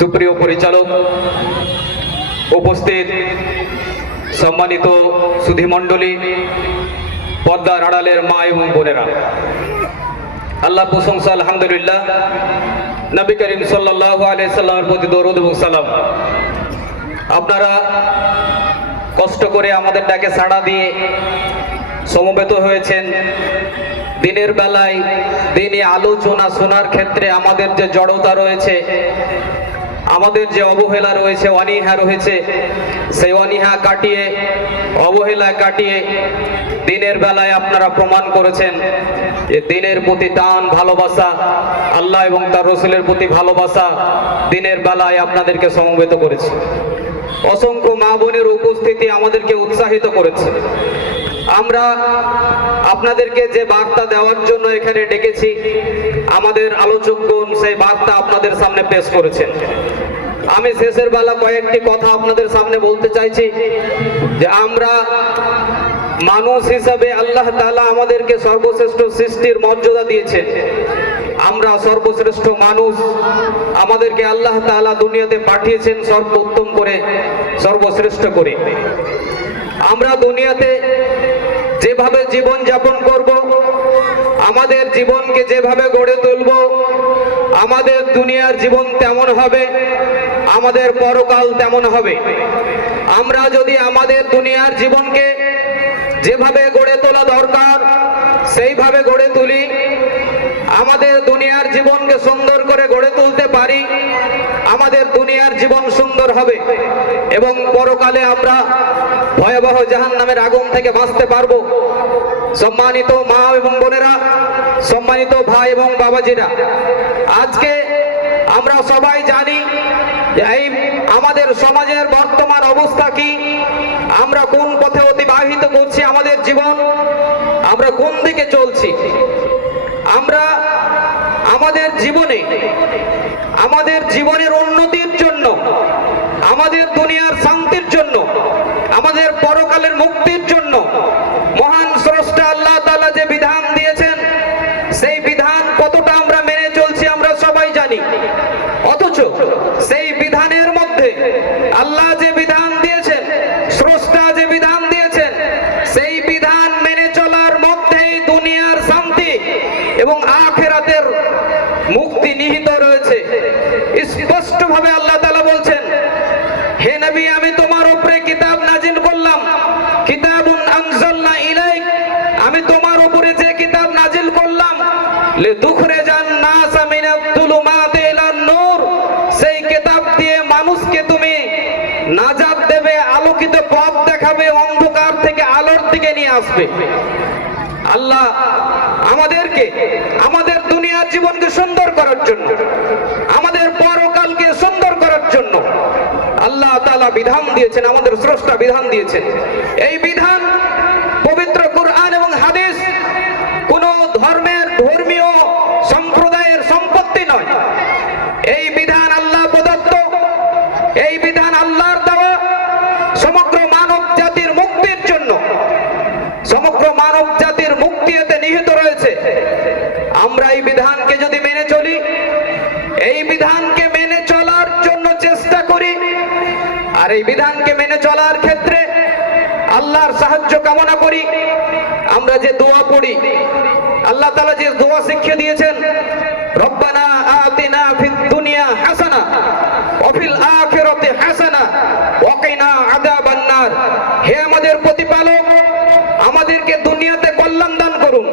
সুপ্রিয় পরিচালক, উপস্থিত সম্মানিত সুধীমণ্ডলী, পর্দার আড়ালের মা এবং বোনেরা, আল্লাহ প্রশংসা আলহামদুলিল্লাহ। নবী করিম সাল্লাল্লাহু আলাইহি সাল্লামের প্রতি দরুদ এবং সালাম। আপনারা কষ্ট করে আমাদের ডাকে সাড়া দিয়ে সমবেত হয়েছেন। দিনের বেলায় দিনে আলোচনা শোনার ক্ষেত্রে আমাদের যে জড়তা রয়েছে, আমাদের যে অবহেলা রয়েছে, অনীহা রয়েছে, সেই অনীহা কাটিয়ে, অবহেলা কাটিয়ে দিনের বেলায় আপনারা প্রমাণ করেছেন যে দিনের প্রতি টান, ভালোবাসা, আল্লাহ এবং তার রসুলের প্রতি ভালোবাসা দিনের বেলায় আপনাদেরকে সমবেত করেছে। অসংখ্য মা বোনের উপস্থিতি আমাদেরকে উৎসাহিত করেছে। আমরা আপনাদেরকে যে বার্তা দেওয়ার জন্য এখানে ডেকেছি, আমাদের আলোচকগণ সেই বার্তা আপনাদের সামনে পেশ করেছেন। আমি শেষের বেলা কয়েকটি কথা আপনাদের সামনে বলতে চাইছি যে আমরা মানুষ হিসাবে আল্লাহ তাআলা আমাদেরকে সর্বশ্রেষ্ঠ সৃষ্টির মর্যাদা দিয়েছেন। আমরা সর্বশ্রেষ্ঠ মানুষ, আমাদেরকে আল্লাহ তাআলা দুনিয়াতে পাঠিয়েছেন সর্বোত্তম করে, সর্বশ্রেষ্ঠ করে। আমরা দুনিয়াতে যেভাবে জীবন যাপন করব, আমাদের জীবনকে যেভাবে গড়ে তুলব, আমাদের দুনিয়ার জীবন তেমন হবে, আমাদের পরকাল তেমন হবে। আমরা যদি আমাদের দুনিয়ার জীবনকে যেভাবে গড়ে তোলা দরকার সেইভাবে গড়ে তুলি, আমাদের দুনিয়ার জীবনকে সুন্দর করে গড়ে তুলতে পারি, আমাদের দুনিয়ার জীবন সুন্দর হবে এবং পরকালে আমরা ভয়াবহ জাহান্নামের আগুন থেকে বাঁচতে পারবো। সম্মানিত মা এবং বোনেরা, সম্মানিত ভাই এবং বাবাজিরা, আজকে আমরা সবাই জানি যে এই আমাদের সমাজের বর্তমান অবস্থা কি, আমরা কোন পথে অতিবাহিত করছি আমাদের জীবন, আমরা কোন দিকে চলছি। আমরা আমাদের জীবনের উন্নতির জন্য, আমাদের দুনিয়ার শান্তির জন্য, আমাদের পরকালের মুক্তির জন্য মহান স্রষ্টা আল্লাহ তাআলা যে বিধান দিয়েছেন, সেই বিধান কতটা আমরা মেনে চলছি আমরা সবাই জানি। অথচ সেই বিধানের মধ্যে আল্লাহ যে বিধান দিয়েছেন, স্রষ্টা যে বিধান দিয়েছেন, সেই বিধান মেনে চলার মধ্যেই দুনিয়ার শান্তি এবং আখিরাতের মুক্তি নিহিত রয়েছে। স্পষ্টভাবে আল্লাহ তাআলা বলছেন, হে নবী, আমি তোমার উপরে কিতাব নাজিল করলাম, কিতাবুন আনজালনা ইলাইক, আমি তোমার উপরে যে কিতাব নাজিল করলাম, লিতুখরিজান নাসা মিনাত যুলুমাতি ইলান নূর, সেই কিতাব দিয়ে মানুষকে তুমি নাজাত দেবে, আলোকিত পথ দেখাবে, অন্ধকার থেকে আলোর দিকে নিয়ে আসবে। আল্লাহ আমাদেরকে আমাদের দুনিয়ার জীবনকে সুন্দর করার জন্য, আমাদের পরকালকে সুন্দর করার জন্য আল্লাহ তাআলা বিধান দিয়েছেন, আমাদের স্রষ্টা বিধান দিয়েছেন। এই বিধান পবিত্র কুরআন এবং হাদিস কোন ধর্মীয় সম্প্রদায়ের সম্পত্তি নয়। এই বিধান আল্লাহ প্রদত্ত, এই বিধান আল্লাহর দেওয়া, সমগ্র মানব জাতির মুক্তির জন্য, সমগ্র মানব জাতির মুক্তি এতে নিহিত রয়েছে। আমরা এই বিধানকে যদি মেনে চলি, এই বিধানকে মেনে চলার জন্য চেষ্টা করি, আর এই বিধানকে মেনে চলার ক্ষেত্রে আল্লাহর সাহায্য কামনা করি, আমরা যে দোয়া পড়ি, আল্লাহ তাআলা যে দোয়া শিখিয়ে দিয়েছেন, রব্বানা আতিনা ফিদ দুনিয়া হাসানা ওয়া ফিল আখিরাতি হাসানা ওয়া কিনা আযাবান নার। হে আমাদের প্রতিপালক, আমাদেরকে দুনিয়াতে কল্যাণ দান করুন,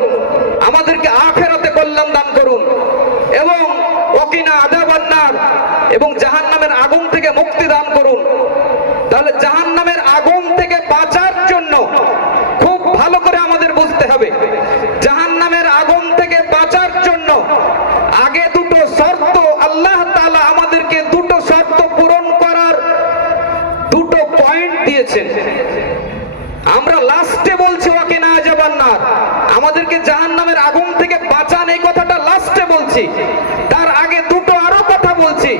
আমাদেরকে আখিরাতে কল্যাণ দান করুন, এবং ওয়া কিনা আযাবান নার, এবং জাহান্নামের আগুন থেকে মুক্তি দান করুন। তাহলে জাহান্নামের আগুন থেকে বাঁচার জন্য খুব ভালো করে আমাদের বুঝতে হবে, জাহান্নামের আগুন থেকে বাঁচার জন্য আগে দুটো শর্ত আল্লাহ তাআলা আমাদেরকে, দুটো শর্ত পূরণ করার দুটো পয়েন্ট দিয়েছেন। আমরা লাস্টে বলছি ওয়া কিনা আযাবান নার, আমাদেরকে জাহান্নামের আগুন থেকে বাঁচান, এই কথাটা লাস্টে বলছি। তার আগে দুটো আরো কথা বলছি,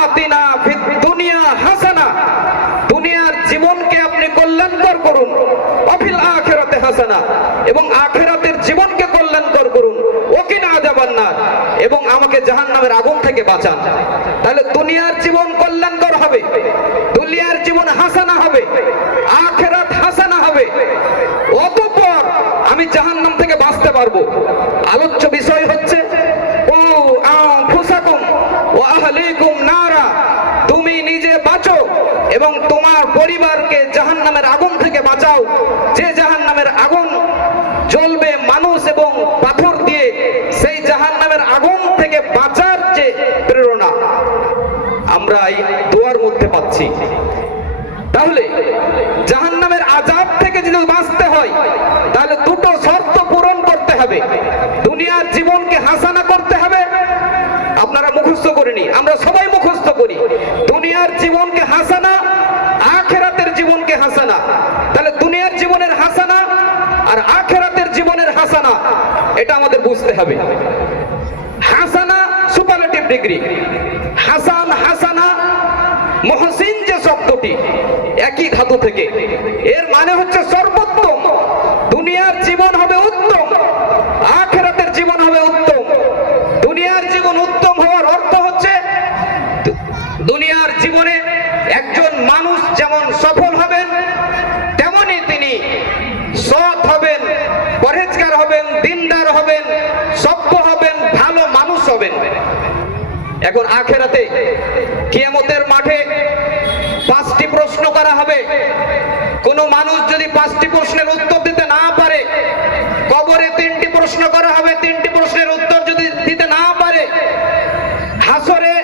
আতিনা ফিদ দুনিয়া হাসানা, দুনিয়ার জীবনকে আপনি কল্যাণকর করুন, ওয়া ফিল আখিরাতি হাসানা, এবং আখিরাতের জীবনকে কল্যাণকর করুন, ওয়া কিনা আযাবান নার, এবং আমাকে জাহান্নামের আগুন থেকে বাঁচান। তাহলে দুনিয়ার জীবন কল্যাণকর হবে, দুনিয়ার জীবন হাসানা হবে, আখিরাত হাসানা হবে, অতঃপর আমি জাহান্নাম থেকে বাঁচতে পারবো। আলোচ্য বিষয় হচ্ছে ও আনফুসাকুম ওয়া আহলিকুম নারা, তুমি নিজে বাঁচো এবং তোমার পরিবারকে জাহান্নামের আগুন থেকে বাঁচাও, যে জাহান্নামের আগুন জ্বলবে মানুষ এবং পাথর দিয়ে। সেই জাহান্নামের আগুন থেকে বাঁচার যে প্রেরণা আমরা এই দোয়ার মধ্যে পাচ্ছি। তাহলে জাহান্নামের আযাব থেকে যদি বাঁচতে হয় তাহলে দুটো শর্ত পূরণ করতে হবে। দুনিয়ার জীবনকে হাসানা করতে হবে, আপনারা মুখস্থ করেনি, আমরা সবাই মুখস্থ করি, দুনিয়ার জীবনকে হাসানা, আখিরাতের জীবনকে হাসানা। তাহলে দুনিয়ার জীবনের হাসানা আর আখিরাতের জীবনের হাসানা, এটা আমাদের বুঝতে হবে। হাসানা সুপারলেটিভ ডিগ্রি, হাসান হাসানা মুহসিন যে শব্দটি একই ধাতু থেকে, এর মানে হচ্ছে সর্বোত্তম। দুনিয়ার জীবন হবে উত্তম, আখিরাতের জীবন হবে উত্তম। দুনিয়ার জীবন উত্তম হওয়ার অর্থ হচ্ছে দুনিয়ার জীবনে একজন মানুষ যেমন সফল হবেন তেমনি তিনি সৎ হবেন, পরহেজগার হবেন, দিনদার হবেন, সভ্য হবেন, ভালো মানুষ হবেন। এখন আখিরাতে কিয়ামতের মাঠে 5টি প্রশ্ন করা হবে। কোন মানুষ যদি 5টি প্রশ্নের উত্তর দিতে না পারে, কবরে 3টি প্রশ্ন করা হবে, 3টি প্রশ্নের উত্তর যদি দিতে না পারে, হাসরে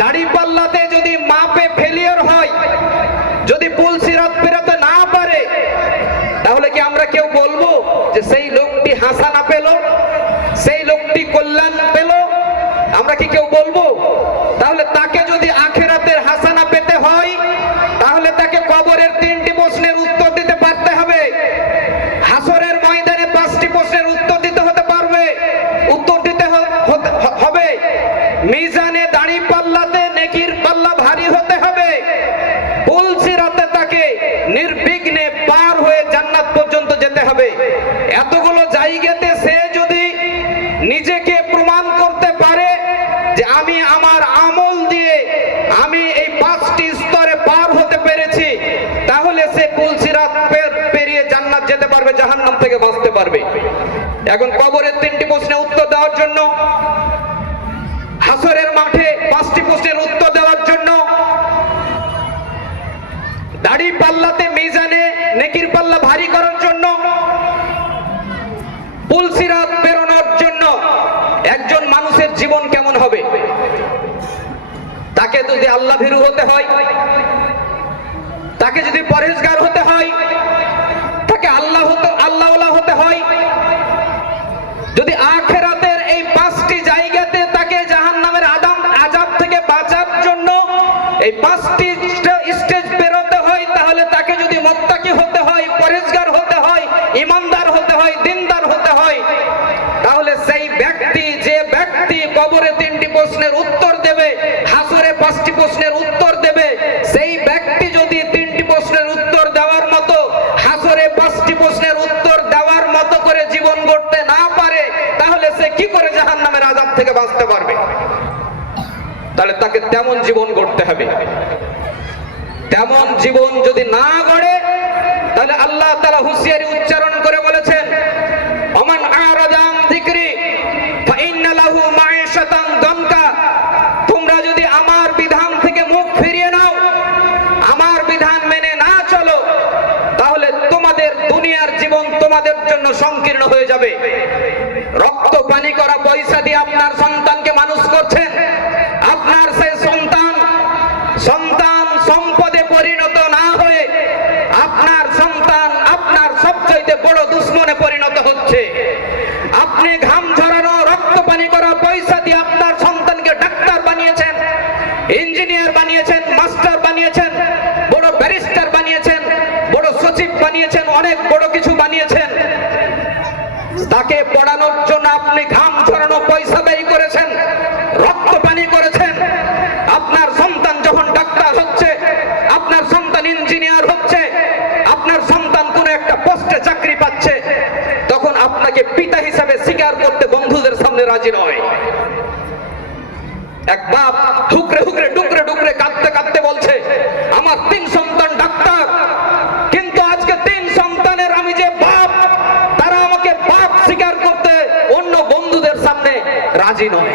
দাড়িপাল্লাতে যদি মাপে ফেলিয়ার হয়, যদি পুল সিরাত পেরাতে না পারে, তাহলে কি আমরা কেউ বলবো যে সেই লোকটি হাসানা পেল, সেই লোকটি কল্যাণ পেল? আমরা কি কেউ বলবো? তাহলে তাকে যদি আখিরাতের হাসানা পেতে হয় তাহলে তাকে কবরের 3টি প্রশ্নের উত্তর দিতে পারতে হবে, হাসরের ময়দানে 5টি প্রশ্নের উত্তর দিতে হতে পারবে, উত্তর দিতে হবে, মিজানে দাড়িপাল্লাতে নেকির পাল্লা ভারী হতে হবে, পুল সিরাতে তাকে নির্বিঘ্নে পার হয়ে জান্নাত পর্যন্ত যেতে হবে। এতগুলো জায়গাতে সে যদি নিজেকে প্রমাণ করতে পারে যে আমি আমার আমল দিয়ে আমি এই 5টি স্তরে পার হতে পেরেছি, তাহলে সে পুল সিরাত পেরিয়ে জান্নাত যেতে পারবে, জাহান্নাম থেকে বাঁচতে পারবে। এখন কবরের 3টি প্রশ্নের উত্তর দেওয়ার জন্য, হাসরের মাঠে 5টি প্রশ্নের উত্তর দেওয়ার জন্য, দাড়ি পাল্লাতে মিজানে নেকির পাল্লা ভারী করার জন্য, পুল সিরাত পেরোনোর জন্য একজন মানুষের জীবন কেমন হবে? তাকে যদি আল্লাহ ভীরু হতে হয়, তাকে যদি পরহেজগার হতে হয়, তাকে আল্লাহওয়ালা হতে হয়, যদি আখিরাতের এই 5টি জায়গাতে তাকে জাহান্নামের আযাব থেকে বাঁচার জন্য এই 5টি স্টেজ পেরোতে হয়, তাহলে তাকে যদি মুত্তাকি হতে হয়, পরহেজগার হতে হয়, ইমানদার হতে হয়, দিনদার হতে হয়, তাহলে সেই ব্যক্তি, যে ব্যক্তি কবরে 3টি প্রশ্নের উত্তর দেবে, হাসরে 5টি প্রশ্নের উত্তর দেবে, সেই ব্যক্তি যদি 3টি প্রশ্নের উত্তর দেওয়ার মতো, হাসরে 5টি প্রশ্নের উত্তর দেওয়ার মতো করে জীবন গড়তে না পারে, তাহলে সে কি করে জাহান্নামের আযাব থেকে বাঁচতে পারবে? তাহলে তাকে তেমন জীবন গড়তে হবে। তেমন জীবন যদি না গড়ে, তাহলে আল্লাহ তাআলা হুঁশিয়ারি উচ্চারণ করে বলেছেন, ওমান আরাদা আন যিকরি ফাইন্না লাহু মাঈশাতান দানকা, তোমরা যদি আমার বিধান থেকে মুখ ফিরিয়ে নাও, আমার বিধান মেনে না চলো, তাহলে তোমাদের দুনিয়ার জীবন তোমাদের জন্য সংকীর্ণ হয়ে যাবে। রক্ত পানি করা পয়সা দিয়ে আপনার সন্তানকে মানুষ করছেন, আপনার সেই সন্তান সম্পদে পরিণত না হয়ে আপনার সন্তান আপনার সবচাইতে বড় দুশমনে পরিণত হচ্ছে। আপনি ঘাম ঝরানো, রক্ত পানি করা পয়সা দিয়ে আপনার সন্তানকে ডাক্তার বানিয়েছেন, ইঞ্জিনিয়ার বানিয়েছেন, মাস্টার বানিয়েছেন, বড় ব্যারিস্টার বানিয়েছেন, বড় সচিব বানিয়েছেন, অনেক বড় কিছু বানিয়েছেন। তাকে পড়ানোর জন্য আপনি ঘাম ঝরানো পয়সা ব্যয় করেছেন, রক্ত পানি করেছেন। আপনার সন্তান যখন ডাক্তার হচ্ছে, আপনার সন্তান ইঞ্জিনিয়ার হচ্ছে, আপনার সন্তান কোনো একটা পোস্টে চাকরি পাচ্ছে, তখন আপনাকে পিতা হিসাবে স্বীকার করতে বন্ধুদের সামনে রাজি নয়। এক বাপ হুকরে হুকরে ডুকরে ডুকরে কাঁদতে কাঁদতে বলছে, আমার 3 সন্তান ডাক্তার, কিন্তু আজকে 3 সন্তানের আমি যে বাপ, তারা আমাকে বাপ স্বীকার করতে অন্য বন্ধুদের সামনে রাজি নয়।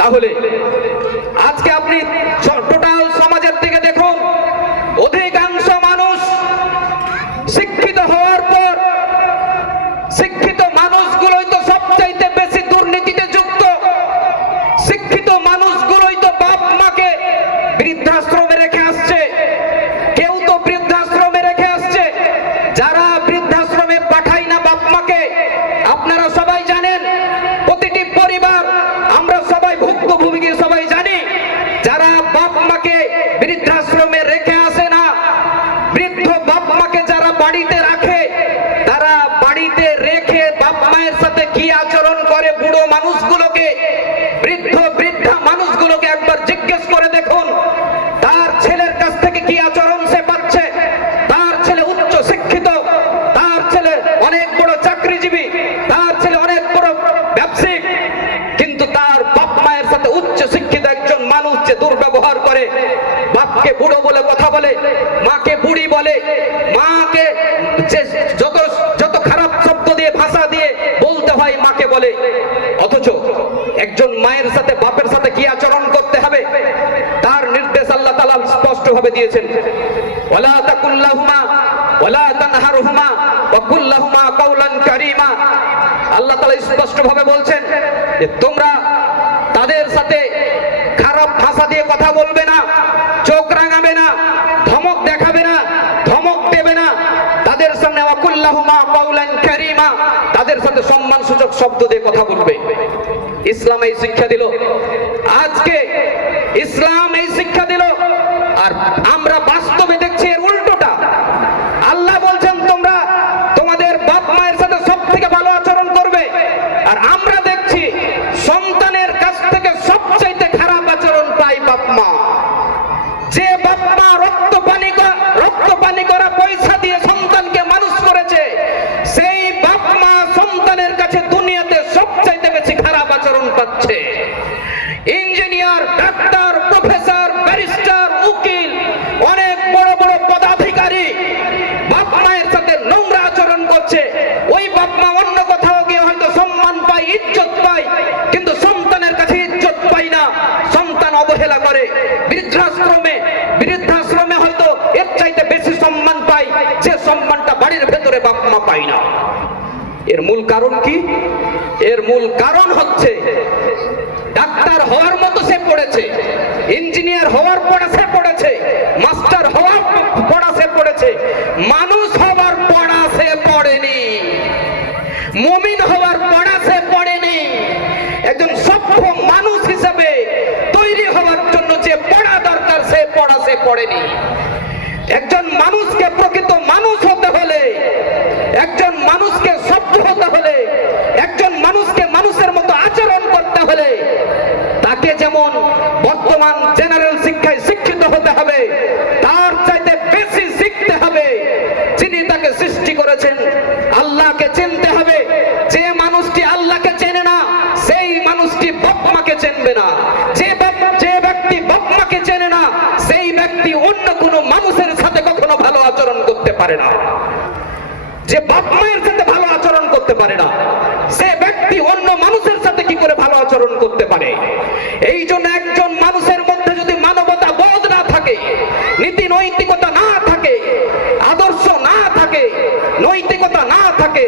তাহলে আজকে আপনি টোটাল সমাজের দিকে দেখুন, অধিকাংশ মানুষ শিক্ষিত হওয়ার পর শিক্ষিত মানুষগুলোই তো সবচাইতে বেশি দুর্নীতিতে যুক্ত। শিক্ষিত মানুষগুলোই তো বাপ মাকে বৃদ্ধাশ্রমে রেখে আসছে, কেউ তো বৃদ্ধাশ্রমে রেখে আসছে। যারা বৃদ্ধাশ্রমে পাঠায় না বাপ মাকে, আপনারা সবাই জানেন, প্রতিটি পরিবার আমরা সবাই ভুক্তভোগী সবাই জানি, যারা বাপ মাকে বৃদ্ধাশ্রমে রেখে আসে না, বৃদ্ধ বাপ মাকে যারা বাড়িতে রাখে, তারা বাড়িতে রেখে বাপ মায়ের সাথে কি আচরণ করে বুড়ো মানুষগুলোকে, বৃদ্ধা মানুষগুলোকে একবার জিজ্ঞেস করে দেখুন। তার ছেলের কাছ থেকে কি আচরণ সে পাচ্ছে। তার ছেলে উচ্চ শিক্ষিত, তার ছেলে অনেক বড় চাকরিজীবী, তার ছেলে অনেক বড় ব্যবসায়িক, কিন্তু তার বাপ মায়ের সাথে উচ্চ শিক্ষিত একজন মানুষ যে দুর্ব্যবহার করে, বাপকে বুড়ো বলে কথা বলে, মাকে বুড়ি বলে, মাকে যে যত খারাপ শব্দ দিয়ে ভাষা দিয়ে বলতে হয় মাকে বলে। অথচ একজন মায়ের সাথে বাপের সাথে কি আচরণ করতে হবে তার নির্দেশ আল্লাহ তাআলা স্পষ্ট ভাবে দিয়েছেন। ওয়ালা তাকুল্লাহুমা ওয়ালা তানহারহুমা ওয়া কুল্লাহুমা কাওলান কারীমা। আল্লাহ তাআলা স্পষ্ট ভাবে বলছেন যে তোমরা তাদের সাথে খারাপ ভাষা দিয়ে কথা বলবে না, চোখ রাঙাবে না, ধমক দেখাবে না, ধমক দেবে না। তাদের সামনে ওয়া কুল্লাহুমা কাওলান কারীমা, তাদের সাথে সম্মানসূচক শব্দ দিয়ে কথা বলবে। ইসলাম এই শিক্ষা দিল, আজকে ইসলাম এই শিক্ষা দিল, আর আমরা বাস্তবে দেখছি এর উল্টোটা। আল্লাহ বলছেন তোমরা তোমাদের বাপ মায়ের সাথে সব থেকে ভালো আচরণ করবে, আর আমরা দেখছি সন্তানের কাছ থেকে সবচাইতে খারাপ আচরণ পাই বাপ মা। যে বাপ মা রক্ত পানি করা পয়সা দিয়ে সন্তানকে মানুষ করেছে, সেই বাপ মা সন্তানের কাছে দুনিয়াতে সবচাইতে বেশি খারাপ আচরণ পাচ্ছে। ইঞ্জিনিয়ার, ডাক্তার, প্রফেসর, ব্যারিস্টার, উকিল, অনেক বড় বড় পদাধিকারী বাপ মায়ের সাথে নোংরা আচরণ করছে। ওই বাপ মা অন্য কোথাও গিয়ে হয়তো সম্মান পায়, ইজ্জত পায়, কিন্তু সন্তানের কাছে ইজ্জত পায় না, সন্তান অবহেলা করে। বৃদ্ধাশ্রমে হয়তো এর চাইতে বেশি সম্মান পায়, যে সম্মানটা বাড়ির ভেতরে বাপ মা পায় না। এর মূল কারণ কি? এর মূল কারণ হচ্ছে ডাক্তার হওয়ার মতো সে পড়েছে, ইঞ্জিনিয়ার হওয়ার পড়া সে পড়েছে, মাস্টার হওয়ার পড়া সে পড়েছে, মানুষ হওয়ার পড়া সে পড়েনি, মুমিন হওয়ার পড়া সে পড়েনি। একজন সভ্য মানুষ হিসেবে তৈরি হওয়ার জন্য যে পড়া দরকার সে পড়া সে পড়েনি। একজন মানুষকে প্রকৃত মানুষ হতে হলে, একজন মানুষকে সভ্য হতে হলে, একজন মানুষকে মানুষের মতো আচরণ করতে হলে তাকে যেমন বর্তমান জেনারেল শিক্ষায় শিক্ষিত হতে হবে, তার চাইতে বেশি শিখতে হবে যিনি তাকে সৃষ্টি করেছেন। আল্লাহকে চিনতে হবে। যে মানুষটি আল্লাহকে চেনে না, সেই মানুষটি বাপ মাকে চিনবে না। যে ব্যক্তি বাপ মাকে চেনে না, সেই ব্যক্তি অন্য কোনো মানুষের সাথে কখনো ভালো আচরণ করতে পারে না। যে বাপ মায়ের সাথে ভালো আচরণ করতে পারে না, সে ব্যক্তি অন্য মানুষের সাথে কি করে ভালো আচরণ করতে পারে? এই জন্য একজন মানুষের মধ্যে যদি মানবতা বোধ না থাকে, নীতি নৈতিকতা না থাকে, আদর্শ না থাকে, নৈতিকতা না থাকে,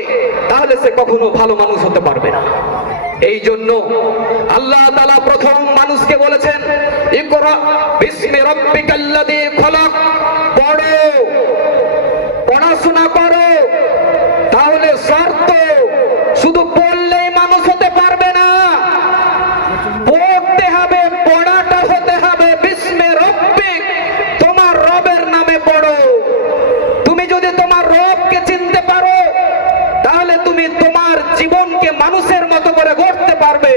তাহলে সে কখনো ভালো মানুষ হতে পারবে না। এই জন্য আল্লাহ তাআলা প্রথম মানুষকে বলেছেন, ইকরা বিসমি রাব্বিকাল্লাযী খলাক, পড়ো, পড়াশোনা করো। তাহলে শর্ত, শুধু পড়লেই মানুষ হতে পারবে না, পড়তে হবে, পড়াটা হতে হবে বিস্মে রব্বিক, তোমার রবের নামে পড়ো। তুমি যদি তোমার রবকে চিনতে পারো, তাহলে তুমি তোমার জীবনকে মানুষের মতো করে গড়তে পারবে।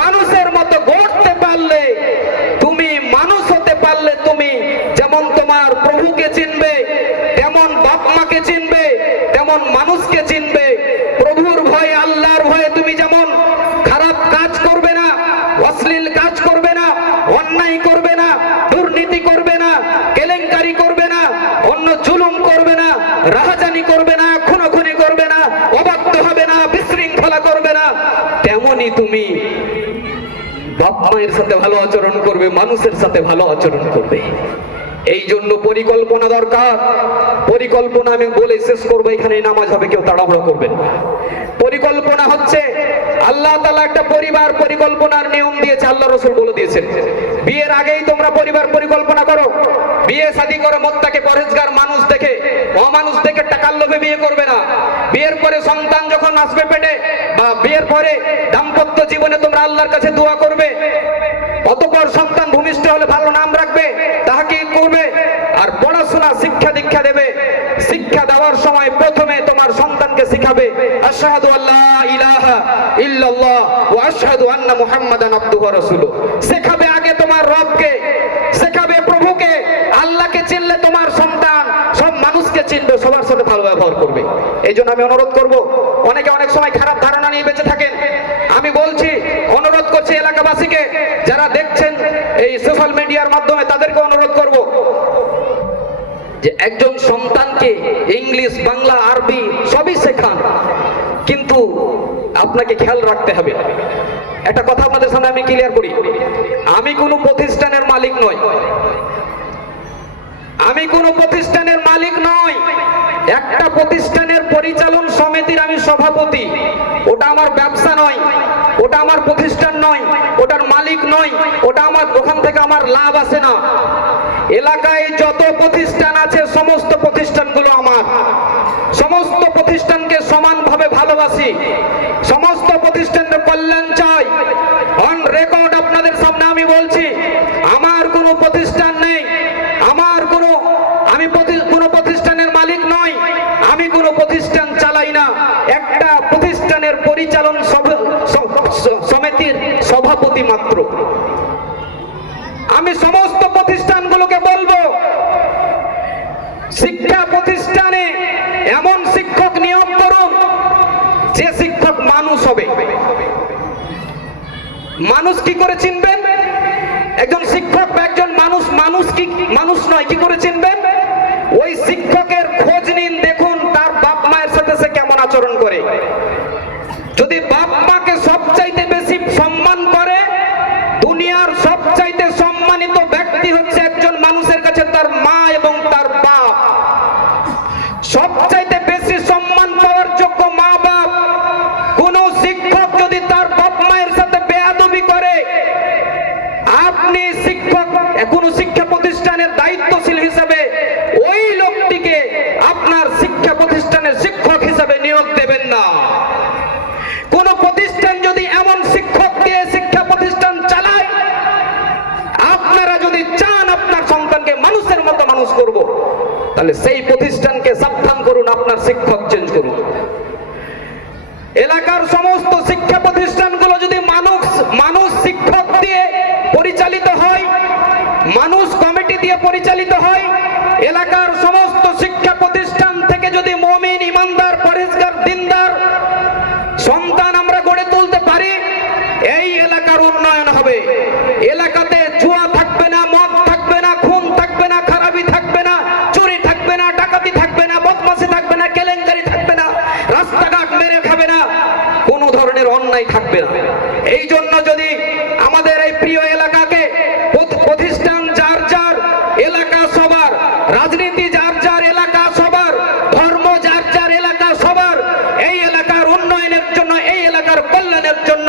মানুষের মতো গড়তে পারলে, তুমি মানুষ হতে পারলে, তুমি যেমন তোমার প্রভুকে চিনবে, তেমন বাপ মাকে চিনবে, তেমন মানুষকে চিনবে। প্রভুর ভয়ে আল্লাহ অন্যায় করবে না, দুর্নীতি করবে না, কেলেঙ্কারি করবে না, অন্য জুলুম করবে না, রাহাজানি করবে না, খুনোখুনি করবে না, অবাধ্য হবে না, বিশৃঙ্খলা করবে না, তেমনি তুমি বাপ মায়ের সাথে ভালো আচরণ করবে, মানুষের সাথে ভালো আচরণ করবে। এই জন্য পরিকল্পনা দরকার। পরিকল্পনা আমি বলে শেষ করবো, এখানে নামাজ হবে, কেউ তাড়াহুড়ো করবেন না। পরিকল্পনা হচ্ছে আল্লাহ তাআলা একটা পরিবার পরিকল্পনার নিয়ম দিয়েছে, আল্লাহ রাসূল বলে দিয়েছেন বিয়ের আগেই তোমরা পরিবার পরিকল্পনা করো। বিয়ে শাদী করো মুত্তাকি পরহেজগার মানুষ দেখে, অমানুষ দেখে টাকার লোভে বিয়ে করবে না। বিয়ের পরে সন্তান যখন আসবে পেটে বা বিয়ের পরে দাম্পত্য জীবনে তোমরা আল্লাহর কাছে দোয়া করবে, অতঃপর সন্তান ভূমিষ্ঠ হলে ভালো নাম রাখবে, তাহকিক করবে, আর পড়াশোনা শিক্ষা দীক্ষা দেবে। শিক্ষা দেওয়ার সময় প্রথমে তোমার সন্তানকে শিখাবে আশহাদু আল্লা ইলাহা ইল্লাল্লাহ ওয়া আশহাদু আন্না মুহাম্মাদান আবদুহু ওয়া রাসূলুহু। শেখাবে আগে তোমার রবকে, শেখাবে প্রভুকে। আল্লাহকে চিনলে তোমার সন্তান সব মানুষকে চিনবে, সবার সাথে ভালো ব্যবহার করবে। এই জন্য আমি অনুরোধ করব, অনেকে অনেক সময় খারাপ ধারণা নিয়ে বেঁচে থাকেন। আমি বলছি, অনুরোধ করছি এলাকাবাসীকে, যারা দেখছেন এই সোশ্যাল মিডিয়ার মাধ্যমে, তাদেরকে অনুরোধ করব যে একজন সন্তানকে ইংলিশ, বাংলা, আরবি সবই শেখান, কিন্তু আপনাকে খেয়াল রাখতে হবে। একটা কথা আপনাদের সামনে আমি ক্লিয়ার করি, আমি কোনো প্রতিষ্ঠানের মালিক নই, আমি কোনো প্রতিষ্ঠানের মালিক নই। একটা প্রতিষ্ঠানের পরিচালন সমিতির আমি সভাপতি। ওটা আমার ব্যবসা নয়, ওটা আমার প্রতিষ্ঠান নয়, ওটার মালিক নয়, ওটা আমার, ওখান থেকে আমার লাভ আসে না। এলাকায় যত প্রতিষ্ঠান আছে সমস্ত প্রতিষ্ঠানগুলো আমার। সমস্ত প্রতিষ্ঠানকে সমানভাবে ভালোবাসি, সমস্ত প্রতিষ্ঠানের কল্যাণ চাই। অন রেকর্ড আপনাদের সামনে আমি বলছি, আমার কোনো প্রতিষ্ঠান নেই, আমার কোনো, আমি কোনো প্রতিষ্ঠানের মালিক নই, আমি কোনো প্রতিষ্ঠান চালাই না। একটা প্রতিষ্ঠানের পরিচালন সমিতির সভাপতি মাত্র। আমি সমস্ত প্রতিষ্ঠানগুলোকে বলবো, শিক্ষা প্রতিষ্ঠানে এমন শিক্ষক নিয়োগ করুন যে শিক্ষক মানুষ হবে। মানুষ কি করে চিনবেন? একজন শিক্ষক বা একজন মানুষ, মানুষ কি মানুষ নয়, কি করে চিনবেন? ওই শিক্ষকের খোঁজ নিন, দেখুন তার বাপ মায়ের সাথে সে কেমন আচরণ করে। যদি বাপ মাকে সবচাইতে বেশি সম্মান করে, দুনিয়ার সবচাইতে সম্মানিত ব্যক্তি হচ্ছে একজন মানুষের কাছে তার মা এবং তার বাপ। সবচাইতে বেশি সম্মান পাওয়ার যোগ্য মা বাপ। কোন শিক্ষক যদি তার বাপ মায়ের সাথে বেয়াদবি করে, আপনি শিক্ষক, কোন শিক্ষা প্রতিষ্ঠানের দায়িত্বশীল হিসাবে ওই লোকটিকে আপনার শিক্ষা প্রতিষ্ঠানের শিক্ষক হিসাবে নিয়োগ দেবেন না। কোন প্রতিষ্ঠান যদি এমন শিক্ষক দিয়ে শিক্ষা প্রতিষ্ঠান চালায়, আপনারা যদি চান আপনার সন্তানকে মানুষের মতো মানুষ করব, তাহলে সেই প্রতিষ্ঠানকে সাবধান করুন, আপনার শিক্ষক চেঞ্জ করুন। এলাকার সমস্ত শিক্ষা প্রতিষ্ঠানগুলো যদি মানুষ শিক্ষক দিয়ে পরিচালিত হয়, মানুষ কমিটি দিয়ে পরিচালিত হয়, এলাকার সমস্ত শিক্ষা প্রতিষ্ঠান থেকে যদি মুমিন, ইমানদার, পরহেজগার, দিনদার সন্তান আমরা গড়ে তুলতে পারি, এই এলাকার উন্নয়ন হবে। এলাকাতে জুয়া থাকবে না, মদ থাকবে না, খুন থাকবে না, খারাপি থাকবে না, চুরি থাকবে না, ডাকাতি থাকবে না, বদমাশি থাকবে না, কেলেঙ্কারি থাকবে না, রাস্তাঘাট মেরে খাবে না, কোনো ধরনের অন্যায় থাকবে না। এই জন্য যদি আমাদের এই প্রিয় এলাকাকে, প্রতিষ্ঠান যার যার এলাকা সবার, রাজনীতি যার যার এলাকা সবার, ধর্ম যার যার এলাকা সবার, এই এলাকার উন্নয়নের জন্য, এই এলাকার কল্যাণের জন্য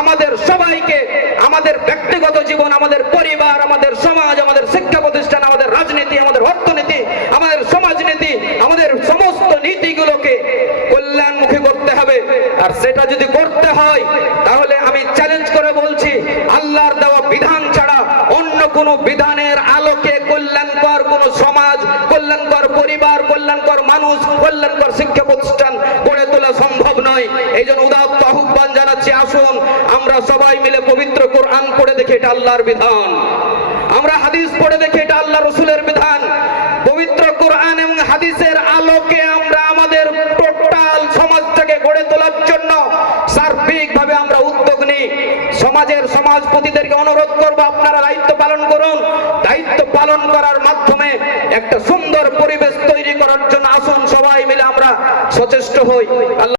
আমাদের সবাইকে, আমাদের ব্যক্তিগত জীবন, আমাদের পরিবার, আমাদের সমাজ, আমাদের শিক্ষা প্রতিষ্ঠান, আমাদের রাজনীতি, আমাদের অর্থনীতি, আমাদের সমাজনীতি, আমাদের সমস্ত নীতিগুলোকে কল্যাণমুখী করতে হবে। আর সেটা যদি করতে হয়, তাহলে আমি চ্যালেঞ্জ করে বলছি, আল্লাহর দেওয়া বিধান ছাড়া অন্য কোন বিধানের আলোকে কল্যাণকর কোন সমাজ, কল্যাণকর পরিবার, কল্যাণকর মানুষ, কল্যাণকর শিক্ষা প্রতিষ্ঠান গড়ে তোলা সম্ভব নয়। এই জন্য উদাত্ত আহ্বান জানাচ্ছি, আসুন আমরা সবাই মিলে পবিত্র কোরআন পড়ে দেখি এটা আল্লাহর বিধান, আমরা হাদিস পড়ে দেখি এটা আল্লাহ রসুলের বিধান। পবিত্র কোরআন এবং হাদিসের আলোকে আমরা আমাদের টোটাল সমাজটাকে গড়ে তোলার জন্য সার্বিকভাবে আমরা উদ্যোগ নিই। সমাজের সমাজপতিদেরকে অনুরোধ করব, আপনারা দায়িত্ব পালন করুন। দায়িত্ব পালন করার মাধ্যমে একটা সুন্দর পরিবেশ তৈরি করার জন্য আসুন সবাই মিলে আমরা সচেষ্ট হই। আল্লাহ